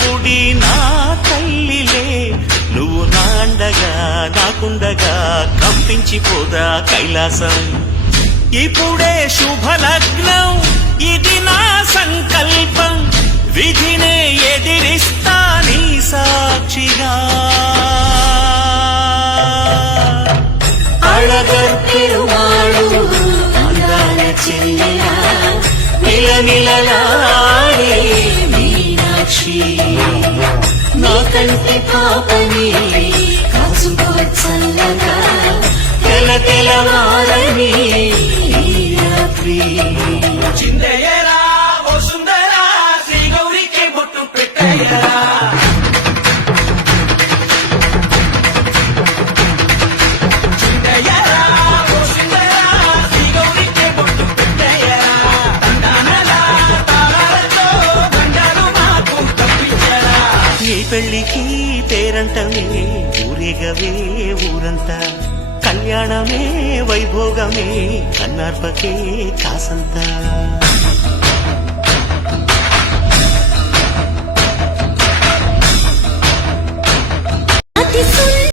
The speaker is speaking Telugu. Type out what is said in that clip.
గుడి నా తల్లిలే, నువ్వు నాండగా నాకుండగా కంపించిపోదా కైలాసం. ఇప్పుడే శుభలగ్నం, ఇది నా సంకల్పం, విధినే ఎదిరిస్తా నీ సాక్షిగా. అళగర్ పెరుమాళు అందాల చెల్లెలా, నిలనిలలాడే మీనాక్షి, నాకంటే పాపని కాచుకో చల్లగా, తెల తెలవారని రాత్రి. చిందయ్యరా ఓ సుందరా, శ్రీ గౌరికి బొట్టు పెట్టయ్యరా. చిందయ్యరా ఓ సుందరా, శ్రీ గౌరికి బొట్టు పెట్టయ్యరా. దండానలా తాళాలతో దండాలు మాకు తప్పించరా. నీ పెళ్లికి పేరంటమే ఊరేగవే ఊరంతా, కళ్యాణమే వైభోగమే కన్నార్పకే కాసంతా.